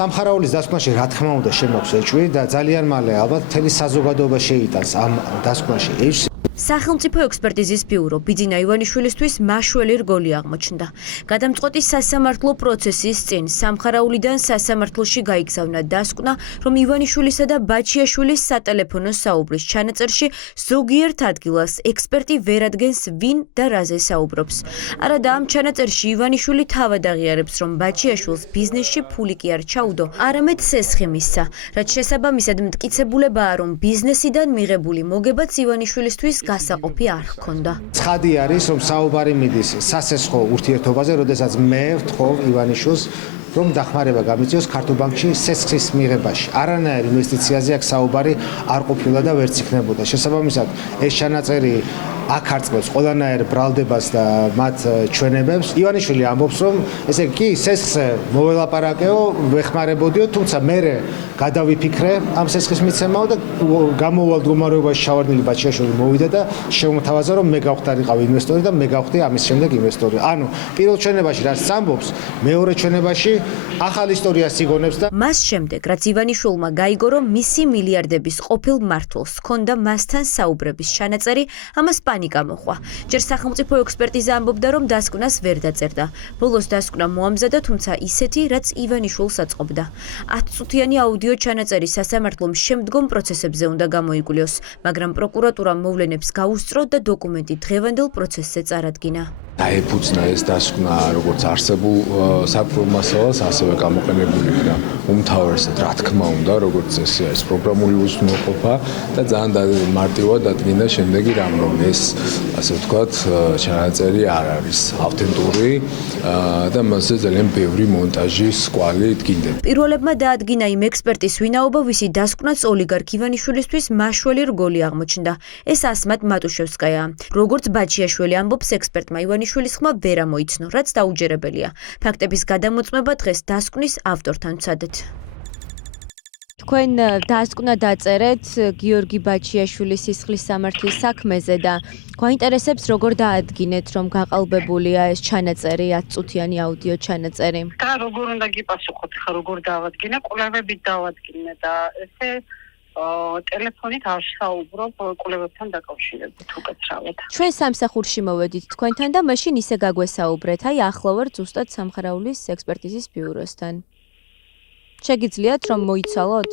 სამხარაულის დასკვნაში რა თქმა უნდა შემოგვს ეჭვი და ძალიან მალე ალბათ მთელი საზოგადოება შეიტანს ამ დასკვნაში ეჭვს. სახელმწიფო ექსპერტიზის ბიურო ბიძინა ივანიშვილისთვის მაშველი რგოლი აღმოჩნდა. გადამწყვეტი სასამართლო პროცესის წინ სამხარაულიდან სასამართლოში გაიგზავნა დასკვნა, რომ ივანიშვილისა და ბაჩიაშვილის სატელეფონო საუბრის ჩანაწერში ზოგიერთ ადგილას ექსპერტი ვერ ადგენს ვინ და რაზე საუბრობს. არადა ამ ჩანაწერში ივანიშვილი თავად აღიარებს, რომ ბაჩიაშვილს ბიზნესში ფული კი არ ჩაუდო, არამედ სესხი მისცა, რაც შესაბამისად მტკიცებულებაა, რომ ბიზნესიდან მიღებული მოგებაც ივანიშვილისთვის გასაყოფი არ ჰქონდა. ცხადი არის, რომ საუბარი მიდის სასესხო ურთიერთობაზე, როდესაც მე ვთხოვ ივანიშვილს, რომ დახმარება გამიწიოს ქართულ ბანკში სესხის მიღებაში. არანაირ ინვესტიციაზე აქ საუბარი არ ყოფილა და ვერც იქნებოდა. შესაბამისად, ეს ჩანაწერი აქ არწმებს ყველანაირ ბრალდებას და მათ ჩვენებებს. ივანიშვილი ამბობს, რომ ესე კი სესხზე მოველაპარაკეო, ვეხმარებოდიო, თუმცა მე გადავიფიქრე ამ სესხის მიცემაო და გამოუვალ მდგომარეობაში ჩავარდნილი ბაჩიაშვილი მოვიდა და შემოთავაზა, რომ მე გავხდარიყავ ინვესტორი და მე გავხდი ამის შემდეგ ინვესტორი. ანუ პირველ ჩვენებაში რაც ამბობს, მეორე ჩვენებაში ახალ ისტორიას იგონებს და მას შემდეგ, რაც ივანიშვილმა გაიგო, რომ მისი მილიარდების ყოფილ მმართველს ჰქონდა მასთან საუბრების ჩანაწერი, ამას პანიკა მოჰყვა. ჯერ სახელმწიფო ექსპერტიზა ამბობდა, რომ დასკვნას ვერ დაწერდა. ბოლოს დასკვნა მოამზადა, თუმცა ისეთი, რაც ივანიშვილს აწყობდა. 10 წუთიანი აუდიო ჩანაწერი სასამართლომ შემდგომ პროცესებზე უნდა გამოიკვლიოს, მაგრამ პროკურატურამ მოვლენებს გაუსწრო და დოკუმენტი დღევანდელ პროცესზე წარადგინა. დაეფუძნა ეს დასკვნა როგორც არსებულ საკუთარ მასალას, ასევე გამოყენებული იქნა უმთავრესად, რა თქმა უნდა, როგორც ეს პროგრამული უზრუნველყოფა და ძალიან მარტივად დადგინდა შემდეგი რამ, რომ ეს ასე ვთქვათ, ჩანაწერი არ არის ავთენტური და მასზე ძალიან ბევრი მონტაჟის კვალი დგინდება. პირველებმა დაადგინა იმ ექსპერტის ვინაობა, ვისი დასკვნაც ოლიგარქ ივანიშვილისთვის მაშველი რგოლი აღმოჩნდა. ეს ასმათ მატუშევსკაია. როგორც ბაჩიაშვილი ამბობს, ექსპერტმა ივანიშვილის ხმა ვერ ამოიცნო, რაც დაუჯერებელია. ფაქტების გადამოწმება დღეს დასკვნის ავტორთან ვცადეთ. თქვენ დასკვნა დაწერეთ გიორგი ბაჩიაშვილის სისხლის სამართლის საქმეზე და გვაინტერესებს როგორ დაადგინეთ, რომ გაყალბებულია ეს ჩანაწერი, 10 წუთიანი აუდიო ჩანაწერი. და როგორ უნდა გიპასუხოთ, ხა როგორ დავადგინე, კვლევებით დავადგინე და ესე ტელეფონით არ საუბრობ კვლევებთან დაკავშირებით უკაცრავად. ჩვენ სამსახურში მოვედით თქვენთან და მაშინ ისე გაგვესაუბრეთ, აი ახლა ვარ ზუსტად სამხარაულის ექსპერტიზის ბიუროსთან. შეგიძლიათ რომ მოიცალოთ?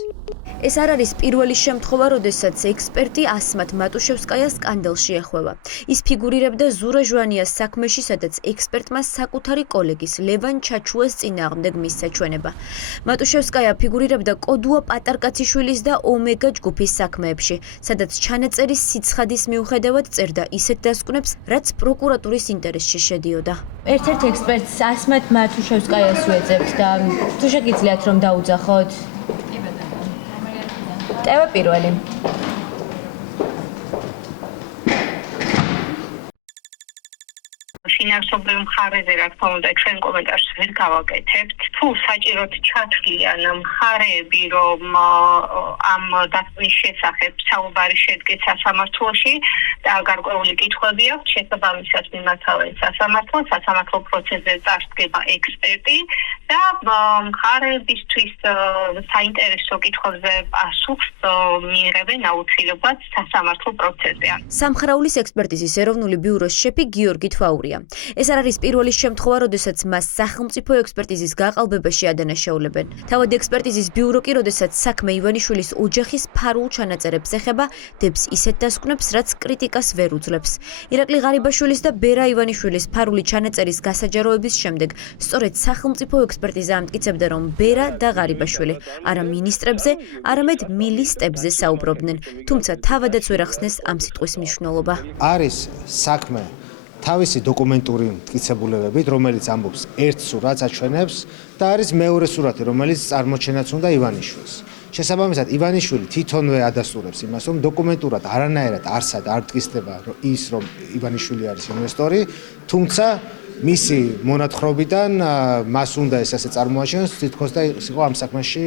ეს არ არის პირველი შემთხვევა, როდესაც ექსპერტი ასმათ მატუშევსკაიას სკანდალში ეხვევა. ის ფიგურირებდა ზურა ჟვანიას საქმეში, სადაც ექსპერტმა საკუთარი კოლეგის ლევან ჩაჩუას წინააღმდეგ მისცა ჩვენება. მატუშევსკაია ფიგურირებდა კოდუა პატარკაციშვილის და ომეგა ჯგუფის საქმეებში, სადაც ჩანაწერის სიცხადის მიუხედავად წერდა ისეთ დასკვნებს, რაც პროკურატურის ინტერესში შედიოდა. ერთ-ერთ ექსპერტს ასმათ მატუშევსკაიას ვეძებთ და თუ შეგიძლიათ რომ დაუძახოთ. ტევე პირველი. ფინანსობრივ მხარეზე, რა თქმა უნდა, ჩვენ კომენტარს ვერ გავაკეთებთ. თუ საჭიროდ ჩათვლიან მხარეები, რომ ამ დასკვნის შესახებ საუბარი შედგეს სასამართლოში და გარკვეული კითხვები აქვს, შესაბამისად მიმართავენ სასამართლო პროცესზე წარსდგება ექსპერტი და მხარეებისთვის საინტერესო კითხვებზე პასუხს მიიღებენ აუცილებლად სასამართლო პროცესზე. სამხარაულის ექსპერტიზის ეროვნული ბიუროს შეფი გიორგი თვაურია. ეს არ არის პირველი შემთხვევა, როდესაც მას სახელმწიფო ექსპერტიზის გაყალბებაში ადანაშაულებენ. თავად ექსპერტიზის ბიურო კი, როდესაც საქმე ივანიშვილის ოჯახის ფარულ ჩანაწერებს ეხება, დებს ისეთ დასკვნებს, რაც კრიტიკას ვერ უძლებს. ირაკლი ღარიბაშვილის და ბერა ივანიშვილის ფარული ჩანაწერის გასაჯაროების შემდეგ, სწორედ სახელმწიფო ექსპერტიზა ამტკიცებდა, რომ ბერა და ღარიბაშვილი არა მინისტრებზე, არამედ მილისტებზე საუბრობდნენ, თუმცა თავადაც ვერ ახსნეს ამ სიტყვის მნიშვნელობა. არის საქმე თავისი დოკუმენტური მტკიცებულებებით, რომელიც ამბობს ერთ სურათს აჩვენებს და არის მეორე სურათი, რომელიც წარმოჩენაც უნდა ივანიშვილს. შესაბამისად, ივანიშვილი თვითონვე ადასტურებს იმას, რომ დოკუმენტურად არანაირად არსად არ მტკიცდება ის, რომ ივანიშვილი არის ინვესტორი, თუმცა მისი მონათხრობიდან მას უნდა ეს ასე წარმოაჩენოს, თითქოს და იყო ამ საქმეში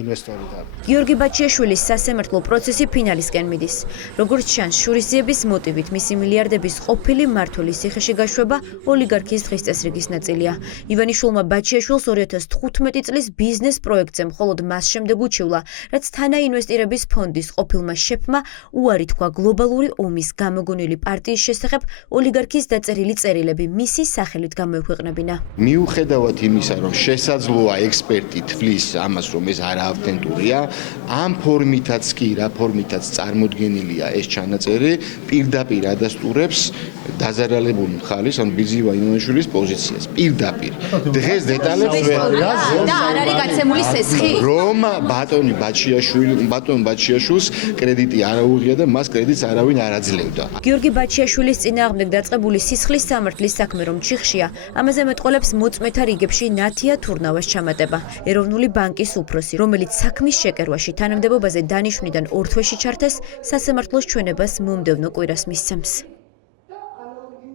ინვესტორი და გიორგი ბაჩიაშვილის სასამართლო პროცესი ფინალისკენ მიდის. Როგორც ჩანს, შურისძიების მოტივით მისი მილიარდების ყოფილი მმართველის ციხეში გაშვება ოლიგარქიის დღის წესრიგის ნაწილია. ივანიშვილმა ბაჩიაშვილს 2015 წლის ბიზნეს პროექტზე მხოლოდ მას შემდეგ უჩივლა, რაც თანაინვესტირების ფონდის ყოფილმა შეფმა უარი თქვა გლობალური ომის გამოგონილი პარტიის შესახებ ოლიგარქის დაწერილი წერილები მისი სახელით გამოექვეყნებინა. მიუხედავად იმისა, რომ შესაძლოა ექსპერტი თვლის ამას, რომ ეს არა ავთენტურია, ამ ფორმითაც კი, რა ფორმითაც წარმოდგენილია ეს ჩანაწერი, პირდაპირ ადასტურებს დაზარალებულ ხალის, ანუ ბიძინა ივანიშვილის პოზიციას. პირდაპირ. დღეს დეტალებს და არ არის გაცემული სესხი. რომ ბატონ ბაჩიაშვილს კრედიტი არ აუღია და მას კრედიტს არავინ არ აძლევდა. გიორგი ბაჩიაშვილის წინააღმდეგ დაწყებული სისხლის სამართლის საქმე რომ ჩიხშია, ამაზე მეტყოლებს მოწმეთა რიგებში ნათია თურნავას ჩამატება. ეროვნული ბანკის უფროსი, რომელიც საქმის შეკერვაში თანამდებობაზე დანიშვნიდან ორ თვეში ჩართეს, სასამართლოს ჩვენებას მომდევნო კვირას მისცემს.